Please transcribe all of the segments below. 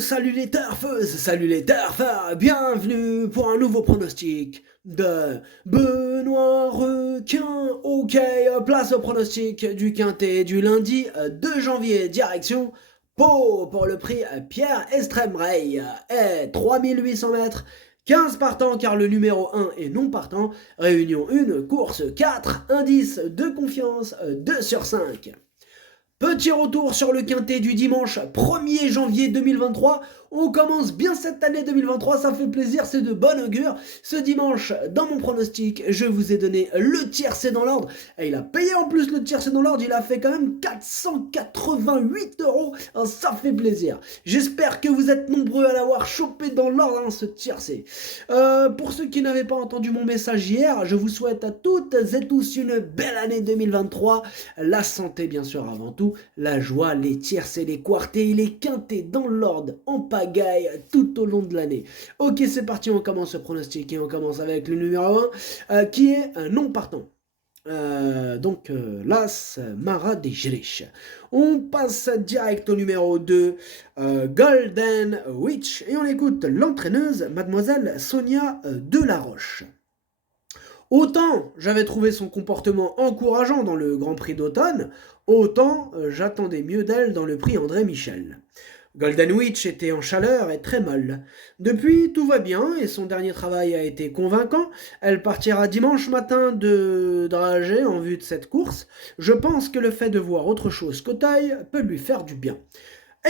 salut les turfeuses, salut les turfeurs, bienvenue pour un nouveau pronostic de Benoît Requin. Ok, place au pronostic du quintet du lundi 2 janvier, direction Pau pour le prix Pierre Estremray et 3800 mètres. 15 partants car le numéro 1 est non partant. Réunion 1, course 4, indice de confiance 2 sur 5. Petit retour sur le quintet du dimanche 1er janvier 2023. On commence bien cette année 2023, ça fait plaisir, c'est de bon augure. Ce dimanche, dans mon pronostic, je vous ai donné le tiercé dans l'ordre. Et il a payé en plus le tiercé dans l'ordre, il a fait quand même 488 €. Ça fait plaisir. J'espère que vous êtes nombreux à l'avoir chopé dans l'ordre, ce tiercé. Pour ceux qui n'avaient pas entendu mon message hier, je vous souhaite à toutes et tous une belle année 2023. La santé, bien sûr, avant tout. La joie, les tiercés, les quartés, les quintés dans l'ordre, en pagaille tout au long de l'année. Ok, c'est parti, on commence ce pronostic et on commence avec le numéro 1 qui est un non partant. Las Mara des Jrich. On passe direct au numéro 2, Golden Witch, et on écoute l'entraîneuse mademoiselle Sonia Delaroche. Autant j'avais trouvé son comportement encourageant dans le Grand Prix d'automne, autant j'attendais mieux d'elle dans le prix André Michel. Golden Witch était en chaleur et très molle. Depuis, tout va bien et son dernier travail a été convaincant. Elle partira dimanche matin de Dragé en vue de cette course. Je pense que le fait de voir autre chose qu'Auteuil peut lui faire du bien.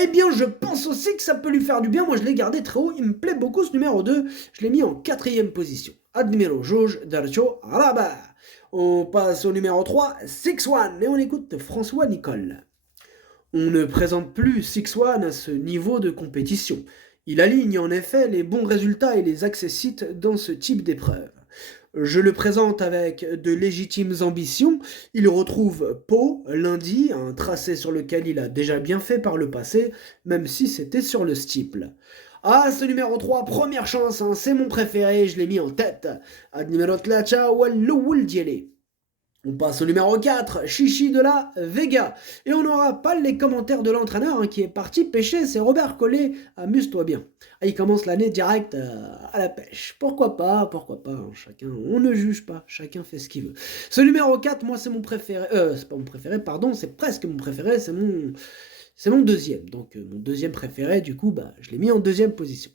Eh bien, je pense aussi que ça peut lui faire du bien. Moi, je l'ai gardé très haut. Il me plaît beaucoup ce numéro 2. Je l'ai mis en 4e position. Admiro Jauge Darcho Araba. On passe au numéro 3, 6-1, et on écoute François Nicole. On ne présente plus 6-1 à ce niveau de compétition. Il aligne en effet les bons résultats et les accessites dans ce type d'épreuve. Je le présente avec de légitimes ambitions. Il retrouve Pau lundi, un tracé sur lequel il a déjà bien fait par le passé, même si c'était sur le steeple. Ah, ce numéro 3, première chance, c'est mon préféré, je l'ai mis en tête. Ad numéro tlacha ou diele. On passe au numéro 4, Chichi de la Vega. Et on n'aura pas les commentaires de l'entraîneur qui est parti pêcher, c'est Robert Collet. Amuse-toi bien. Il commence l'année direct à la pêche. Pourquoi pas, chacun, on ne juge pas, chacun fait ce qu'il veut. Ce numéro 4, moi c'est mon préféré, c'est pas mon préféré, pardon, c'est presque mon préféré, c'est mon deuxième. Donc mon deuxième préféré, du coup, je l'ai mis en 2e position.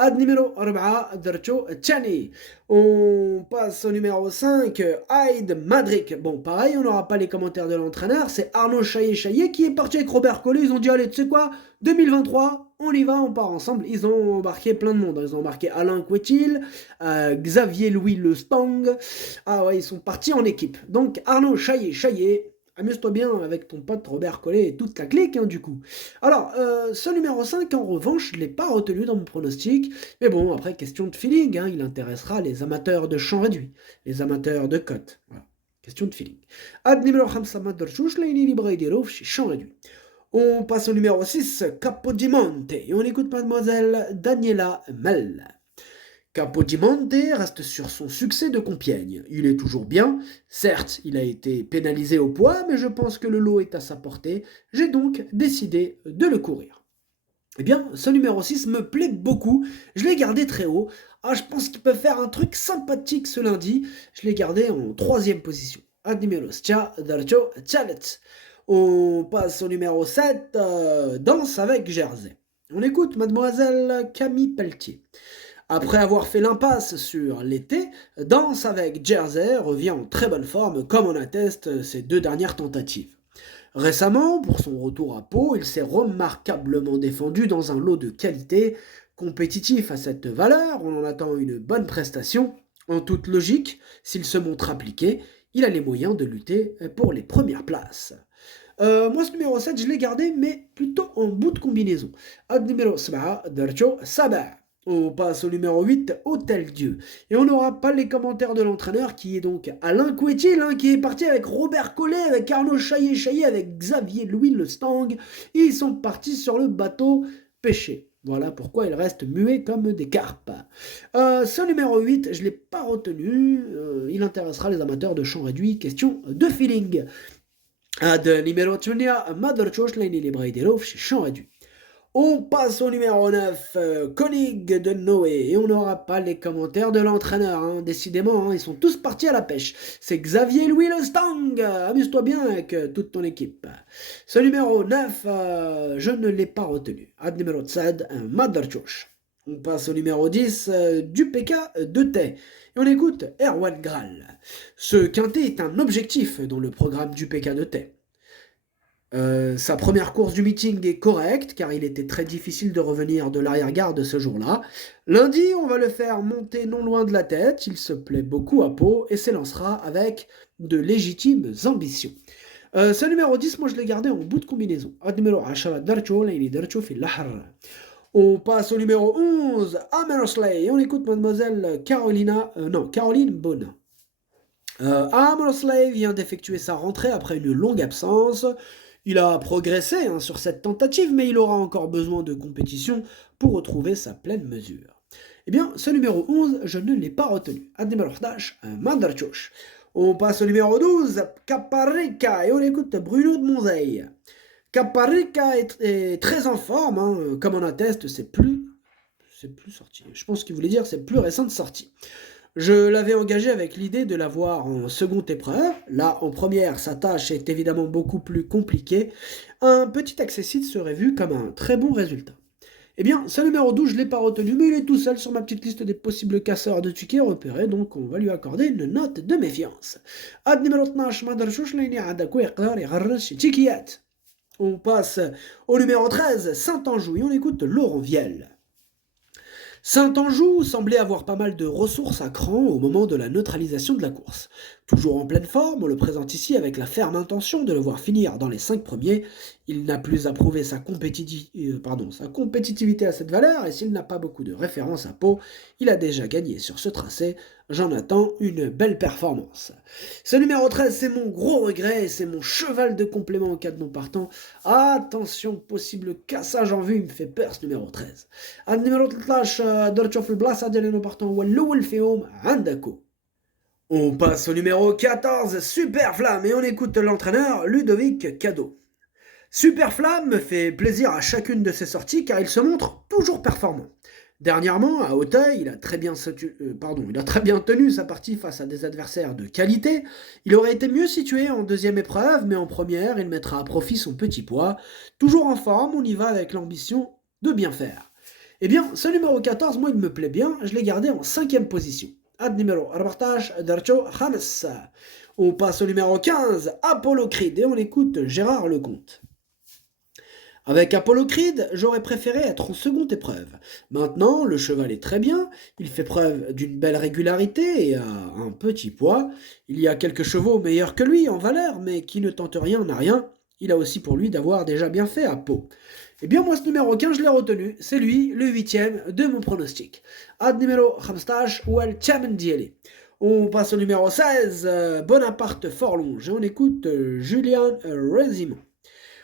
Ad numéro 4, Darcho Chani. On passe au numéro 5, Aïd Madrik. Bon, pareil, on n'aura pas les commentaires de l'entraîneur. C'est Arnaud Chaillet qui est parti avec Robert Collet. Ils ont dit, allez, tu sais quoi, 2023, on y va, on part ensemble. Ils ont embarqué plein de monde. Ils ont embarqué Alain Couetil, Xavier Louis Le Stang. Ah ouais, ils sont partis en équipe. Donc, Arnaud Chaillet. Amuse-toi bien avec ton pote Robert Collet et toute ta clique, du coup. Alors, ce numéro 5, en revanche, je ne l'ai pas retenu dans mon pronostic. Mais bon, après, question de feeling, il intéressera les amateurs de champ réduit, les amateurs de cote. Voilà, question de feeling. Ad numéro 5, Madarchouch, Leini Libraidirov, chez champ réduit. On passe au numéro 6, Capodimonte, et on écoute mademoiselle Daniela Mel. Capodimonte reste sur son succès de Compiègne. Il est toujours bien. Certes, il a été pénalisé au poids, mais je pense que le lot est à sa portée. J'ai donc décidé de le courir. Eh bien, ce numéro 6 me plaît beaucoup. Je l'ai gardé très haut. Je pense qu'il peut faire un truc sympathique ce lundi. Je l'ai gardé en 3e position. On passe au numéro 7, Danse avec Jersey. On écoute mademoiselle Camille Pelletier. Après avoir fait l'impasse sur l'été, Danse avec Jersey revient en très bonne forme, comme en attestent ses 2 dernières tentatives. Récemment, pour son retour à Pau, il s'est remarquablement défendu dans un lot de qualité. Compétitif à cette valeur, on en attend une bonne prestation. En toute logique, s'il se montre appliqué, il a les moyens de lutter pour les premières places. Moi, ce numéro 7, je l'ai gardé, mais plutôt en bout de combinaison. Ad numéro 7, Darcho Saber. On passe au numéro 8, Hôtel Dieu. Et on n'aura pas les commentaires de l'entraîneur, qui est donc Alain Couetil, qui est parti avec Robert Collet, avec Arnaud Chaillet, avec Xavier Louis Le Stang. Ils sont partis sur le bateau pêcher. Voilà pourquoi ils restent muets comme des carpes. Ce numéro 8, je ne l'ai pas retenu. Il intéressera les amateurs de champ réduit. Question de feeling. Ad numéro 8, Mother Chosh, Laini Libraidirov, chez champ réduit. On passe au numéro 9, Koenig de Noé. Et on n'aura pas les commentaires de l'entraîneur, hein. Décidément, hein, ils sont tous partis à la pêche. C'est Xavier Louis Lestang. Amuse-toi bien avec toute ton équipe. Ce numéro 9, je ne l'ai pas retenu. Ad numéro 7, Madarchosh. On passe au numéro 10, du PK de Tay. Et on écoute Erwan Graal. Ce quintet est un objectif dans le programme du PK de Tay. Sa première course du meeting est correcte, car il était très difficile de revenir de l'arrière-garde ce jour-là. Lundi, on va le faire monter non loin de la tête, il se plaît beaucoup à Pau et s'élancera avec de légitimes ambitions. Ce numéro 10, moi je l'ai gardé en bout de combinaison. On passe au numéro 11, Amersley, et on écoute mademoiselle Caroline Bonin. Amersley vient d'effectuer sa rentrée après une longue absence. Il a progressé sur cette tentative, mais il aura encore besoin de compétition pour retrouver sa pleine mesure. Eh bien, ce numéro 11, je ne l'ai pas retenu. Ad numéro 11, Mandarchosh. On passe au numéro 12, Caparica, et on écoute Bruno de Monzeil. Caparica est très en forme, hein, comme on atteste, c'est plus sorti. Je pense qu'il voulait dire c'est plus récente sortie. Je l'avais engagé avec l'idée de l'avoir en seconde épreuve. Là, en première, sa tâche est évidemment beaucoup plus compliquée. Un petit accessite serait vu comme un très bon résultat. Eh bien, ce numéro 12, je ne l'ai pas retenu, mais il est tout seul sur ma petite liste des possibles casseurs de tickets repérés, donc on va lui accorder une note de méfiance. Ad numéro 12, on passe au numéro 13, Saint-Anjou, et on écoute Laurent Viel. Saint-Anjou semblait avoir pas mal de ressources à cran au moment de la neutralisation de la course. Toujours en pleine forme, on le présente ici avec la ferme intention de le voir finir dans les 5 premiers. Il n'a plus à prouver sa compétitivité à cette valeur, et s'il n'a pas beaucoup de références à Pau, il a déjà gagné sur ce tracé. J'en attends une belle performance. Ce numéro 13, c'est mon gros regret, et c'est mon cheval de complément en cas de non partant. Attention, possible cassage en vue, il me fait peur ce numéro 13. Un numéro 13, درتشوف البلاصة ديال non partant هو الأول فيهم عندكو. On passe au numéro 14, Superflamme, et on écoute l'entraîneur Ludovic Cadeau. Superflamme me fait plaisir à chacune de ses sorties car il se montre toujours performant. Dernièrement, à Auteuil, il a très bien tenu sa partie face à des adversaires de qualité. Il aurait été mieux situé en deuxième épreuve, mais en première, il mettra à profit son petit poids. Toujours en forme, on y va avec l'ambition de bien faire. Eh bien, ce numéro 14, moi, il me plaît bien, je l'ai gardé en 5e position. Ad numéro 14, Darcho Hames. On passe au numéro 15, Apollo Creed, et on écoute Gérard Lecomte. Avec Apollo Creed, j'aurais préféré être en seconde épreuve. Maintenant, le cheval est très bien, il fait preuve d'une belle régularité et a un petit poids. Il y a quelques chevaux meilleurs que lui en valeur, mais qui ne tentent rien n'a rien. Il a aussi pour lui d'avoir déjà bien fait à Pau. Eh bien, moi, ce numéro 15, je l'ai retenu. C'est lui, le 8e de mon pronostic. Ad numéro 15, Wal Chamendiele. On passe au numéro 16, Bonaparte Forlonge. Et on écoute Julien Résimont.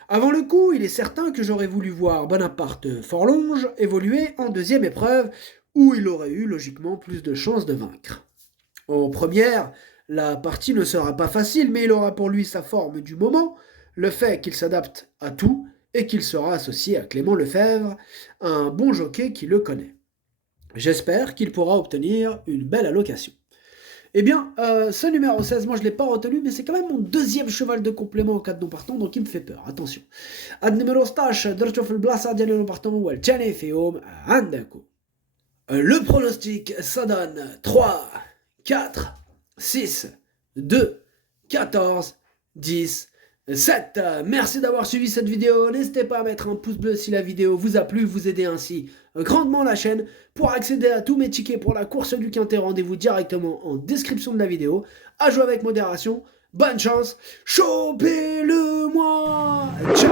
Avant le coup, il est certain que j'aurais voulu voir Bonaparte Forlonge évoluer en deuxième épreuve, où il aurait eu logiquement plus de chances de vaincre. En première, la partie ne sera pas facile, mais il aura pour lui sa forme du moment, le fait qu'il s'adapte à tout, et qu'il sera associé à Clément Lefebvre, un bon jockey qui le connaît. J'espère qu'il pourra obtenir une belle allocation. Eh bien, ce numéro 16, moi je ne l'ai pas retenu, mais c'est quand même mon deuxième cheval de complément en cas de non partant, donc il me fait peur, attention. Ad numéro 16, درتو في البلاصة ديال non partant والثاني فيهم عندكم. Le pronostic, ça donne 3, 4, 6, 2, 14, 10, 7. Merci d'avoir suivi cette vidéo. N'hésitez pas à mettre un pouce bleu si la vidéo vous a plu, vous aidez ainsi grandement la chaîne. Pour accéder à tous mes tickets pour la course du Quintet, rendez-vous directement en description de la vidéo. À jouer avec modération. Bonne chance. Chopez-le-moi. Ciao.